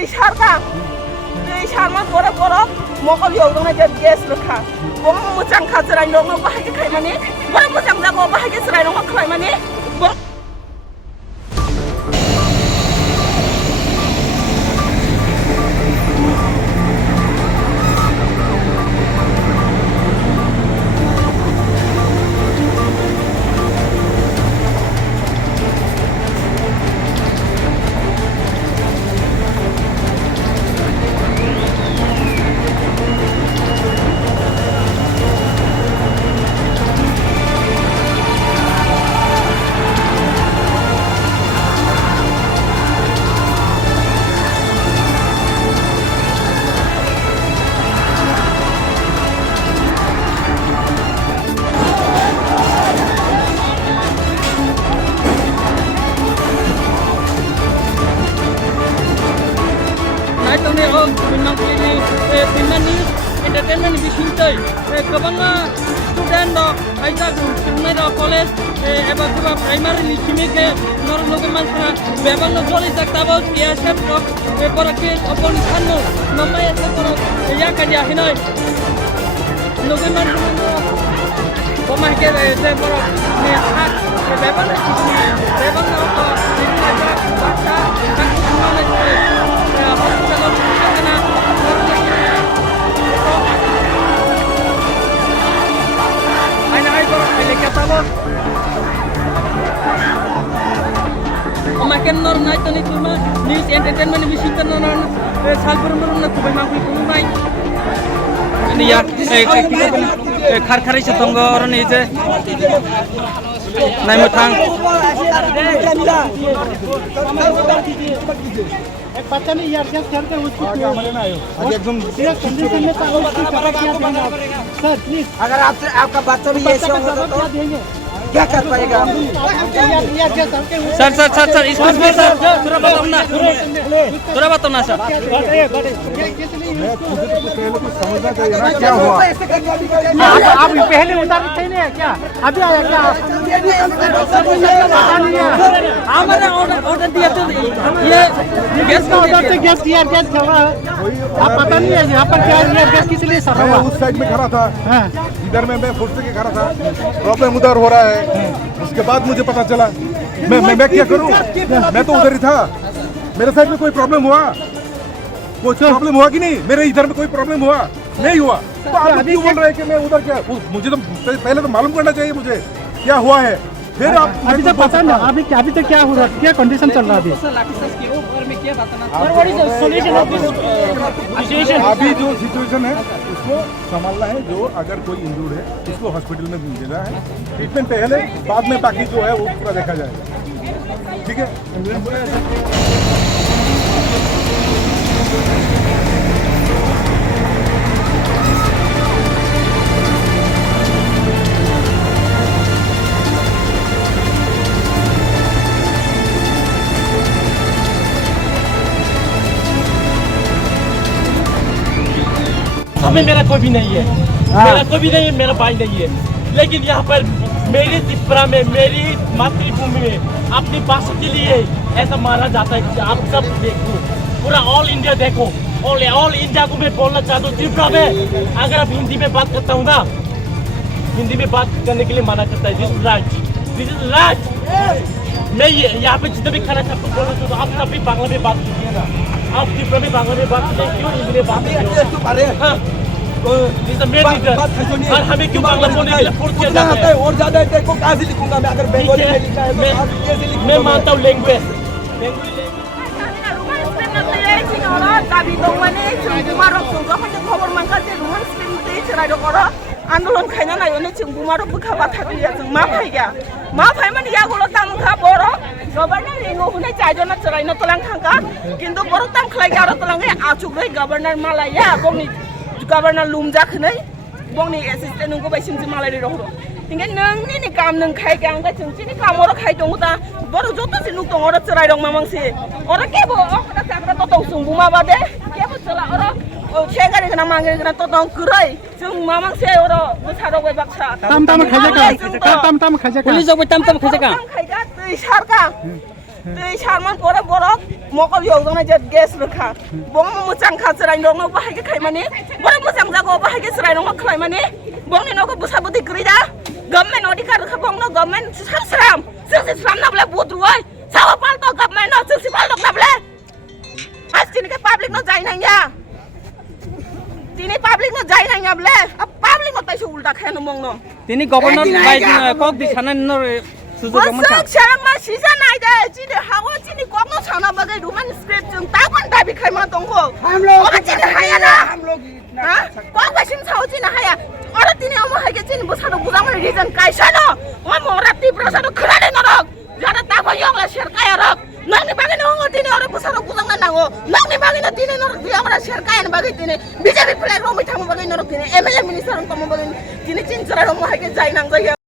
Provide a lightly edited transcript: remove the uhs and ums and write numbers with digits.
दै सारगा दै सारमा बर' मगल यौदोंना गेस रोखा बं मोजां खाजराय दङ बाहाय खायमाने बर' मोजां जागो बाहाय सराय दङ खायमाने entertainment bisintoi kabanga student dok aisa sunai dok college eba kuba primary ni chimike nor loge mantra bebang joli jaktabo KSF dok eborake opon khano namai ase koro ya kadia hinoi loge mantra bomai ke se boro ne hat bebang chimike bebang ko ini aja bata kan sunai hospital kana Makan nor naik tadi tu mah news entertainment bisita nor salpur merun nak kubai mampu kubai mai. Ini ya khar khari setonggo orang ini je. Naik matang. एक बच्चा ने इयरगेस करके उसको अभी एकदम serious condition में था उसकी कवर किया देंगे सर प्लीज अगर आपसे आपका बच्चा भी ऐसे होगा तो क्या कर पाएगा सर सर सर सर इसको सर थोड़ा बताओ ना सर समझना चाहिए ना क्या हुआ आप पहले उतार थे ना क्या अभी आया क्या हमारा ऑर्डर दिया तो ये गैस का ऑर्डर से गैस किया गैस चला आप पता नहीं है यहाँ पर क्या गैस किस लिए सर हुआ उस साइड में खड़ा था इधर में मैं फुर्सत के खड़ा था प्रॉब्लम उधर हो रहा है उसके बाद मुझे पता चला मैं क्या करूं मैं तो उधर ही था मेरे साइड में कोई प्रॉब्लम हुआ कोई प्रॉब्लम हुआ कि नहीं मेरे इधर में कोई प्रॉब्लम हुआ नहीं हुआ तो आप क्यों बोल रहे हैं कि मैं उधर क्या मुझे तो पहले तो मालूम करना चाहिए मुझे क्या हुआ है फिर आप अभी तक पता नहीं अभी तक क्या हो रहा है क्या कंडीशन चल रहा है अभी जो सिचुएशन है उसको संभालना है जो अगर कोई इंजर्ड है उसको हॉस्पिटल में भेजना है ट्रीटमेंट पहले बाद में बाकी जो है वो पूरा देखा जाएगा ठीक है हमें मेरा कोई भी नहीं है मेरा कोई भी नहीं है मेरा भाई नहीं है लेकिन यहाँ पर मेरी त्रिपुरा में मेरी मातृभूमि में अपनी भाषा के लिए ऐसा मारा जाता है कि आप सब देखो पूरा ऑल इंडिया देखो ऑल इंडिया को मैं बोलना चाहता हूँ त्रिपुरा में अगर आप हिंदी में बात करता हूँ ना हिंदी में बात करने के लिए मना करता है दिस इज राइट मैं यहाँ पे जितना भी खाना सबको बोलना चाहता हूँ आप सब भी बांग्ला में बात कीजिए ना आप त्रिपुरा में बांग्ला में बात कीजिए क्यों हिंदी में बात कीजिए और हमें क्यों बांग्ला बोलने के लिए फोर्स किया जाता है और ज्यादा देखो कहाँ से लिखूंगा मैं अगर बंगाली में लिखा है मैं मानता हूँ लैंग्वेज आंदोलन खायना नायने जों बुमारो बुखाबा थागलिया जों मा फायगा मा फायमान यागुलो तामखा बर गवर्नर रेंगो हुने चाइजोना चराइनो तलां खांगा किन्तु बर ताम खलाय गारो तलांगे आचुगै गवर्नर मालाया बंनि गवर्नर लुमजाखनै बंनि असिस्टेन्ट नंगो बायसिम जि मालाय रहरो तिंगे नोंनि नि काम नों खायगा आंगा जोंसिनि कामरो खाय दङ दा बर जतो जि नुक दङ र चराइ दङ मामांसे अरा केबो अखदा साकरा तो दङ जों बुमा बादे केबो चला अरा शेगारि गना मांगे गना तो दङ कुरै जों मामांसे अरा बसारो गय बाक्सा तम खायजा पुलिस जब तम खायजा खायगा दै सारगा दै सारमान परे borok mokol yogdona je gas rokha bong mojang kha chrai rong bahai ke khaimani borok mojang jago bahai ke chrai rong khlaimani bongni nogo busabudi krida government odikar rokha bongno government sasram sasram nabla budruai sawa palto government no sasipal dok nabla asini ke public no jai nang ya tini public no jai nang ya ble public no taise ulta khaino mongno তিনি governor cock দি সানান সুযোগ মন Masuk sarang masih sana aja, cini hawa cini kok sana bagai rumah script jeng takon tapi kai mana tongko. Orang cini haya dah. Hah? Kok basin sahu cini haya? Orang cini omong haya cini besar budang mana reason kai sana? Orang mau rapi perasaan kerana norok. Jangan takut yang lah share kaya rok. Nang ni bagai nongol cini orang besar budang mana nango. Nang ni bagai nanti cini norok dia orang share kaya bagai cini. BJP play romi tamu bagai norok cini. MLA minister kamu bagai cini cini cerah omong haya jai nang jai.